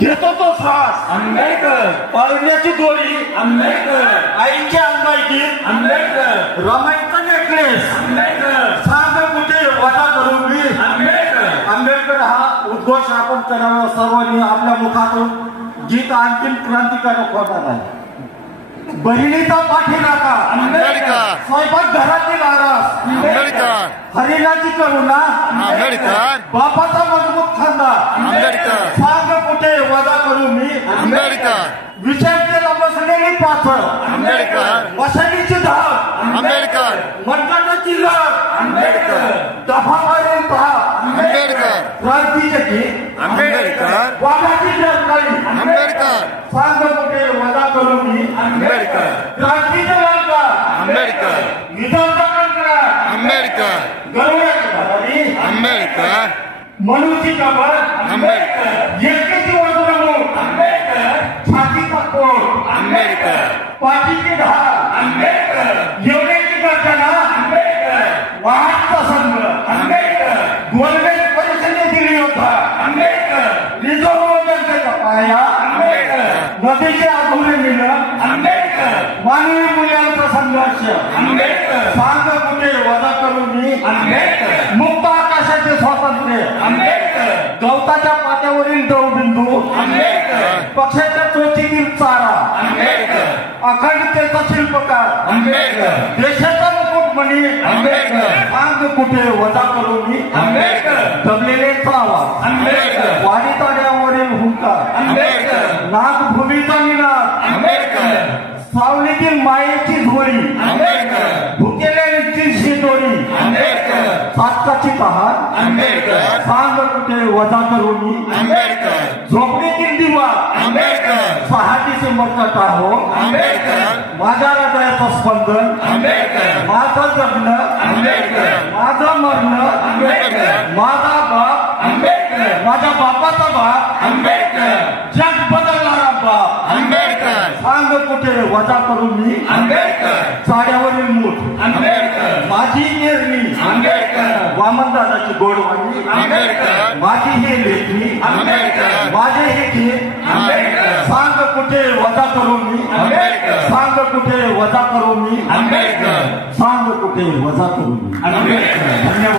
घेतो तो श्वास आंबेडकर, पाळण्याची दोरी आंबेडकर, आईची अंगाईची आंबेडकर, रमाईचा नेकलेस आंबेडकर, सांग कुठे वजा करू मी आंबेडकर. आंबेडकर हा उद्घोष आपण करावा सर्वांनी आपल्या मुखातून गीत आणखी क्रांतिकारक होणार आहे. बहिणीचा पाठीराखा आंबेडकर, स्वयंपाक घरातील आरास आंबेडकर, हरिणाची करुणा आंबेडकर, बापाचा मजबूत खांदा आंबेडकर, सांग कुठे वजा करू मी आंबेडकर, विषारीला बसलेली पाथर आंबेडकर, वसईची धार आंबेडकर, मतदानाची लढ आंबेडकर, दफावारील भाग आंबेडकर, क्रांतीचे गीत आंबेडकर, वाघाची जगताई आंबेडकर, सांग कुठे वजा करू मी आंबेडकर, क्रांतीचे लंका आंबेडकर, विधानचा कंकरा आंबेडकर, गरुडाची भरारी आंबेडकर, मनुची कबर आंबेडकर, एकटीची वज्रमूठ आंबेडकर, छातीचा कोट आंबेडकर, पाठीची धार आंबेडकर, एवढ्याची गर्जना आंबेडकर, वाहनचा संघ आंबेडकर, गोलमेज परिषदेतील योद्धा आंबेडकर, रिझर्व्ह बँकेचा पाया आंबेडकर, नदीचे अधुरे मिलन आंबेडकर, मानवी मूल्यांचा संघर्ष आंबेडकर, सांग कुठे वजा करू मी आंबेडकर, मुक्त आकाशाचे स्वातंत्र्य आंबेडकर, गवताच्या पात्यावरील दवबिंदू आंबेडकर, पक्षाच्या चोचीतील चारा आंबेडकर, अखंडतेचा शिल्पकार आंबेडकर, देशाचा मुकुटमणी आंबेडकर, सांग कुठे वजा करू मी आंबेडकर, दबलेले आवाज आंबेडकर, वाडी ताड्यावरील हुंकार आंबेडकर, नागभूमीचा निनाद आंबेडकर, सावलीतील मायेची झोळी आंबेडकर, भुकेलेली शिदोरी आंबेडकर, सातकाची पहार आंबेडकर, सांग कुठे वजा करू मी आंबेडकर, झोपडीतील दिवा आंबेडकर, 6 डिसेंबरचा टाहो आंबेडकर, माझ्या हृदयाचं स्पंदन आंबेडकर, माझं जगणं आंबेडकर, माझं मरणं आंबेडकर, माझा बाप आंबेडकर, माझ्या बापाचा बाप आंबेडकर, जग बदलणारा बाप आंबेडकर, सांग कुठे वजा करू मी आंबेडकर, चाड्यावरील मूठ आंबेडकर, माझी पेरणी आंबेडकर, वामनदादाची गोडवाणी आंबेडकर, माझी हे लेखणी आंबेडकर, माझे हे गीत आंबेडकर, सांग कुठे वजा करू मी आंबेडकर, सांग कुठे वजा करू मी आंबेडकर, सांग कुठे वजा करू मी आंबेडकर. धन्यवाद.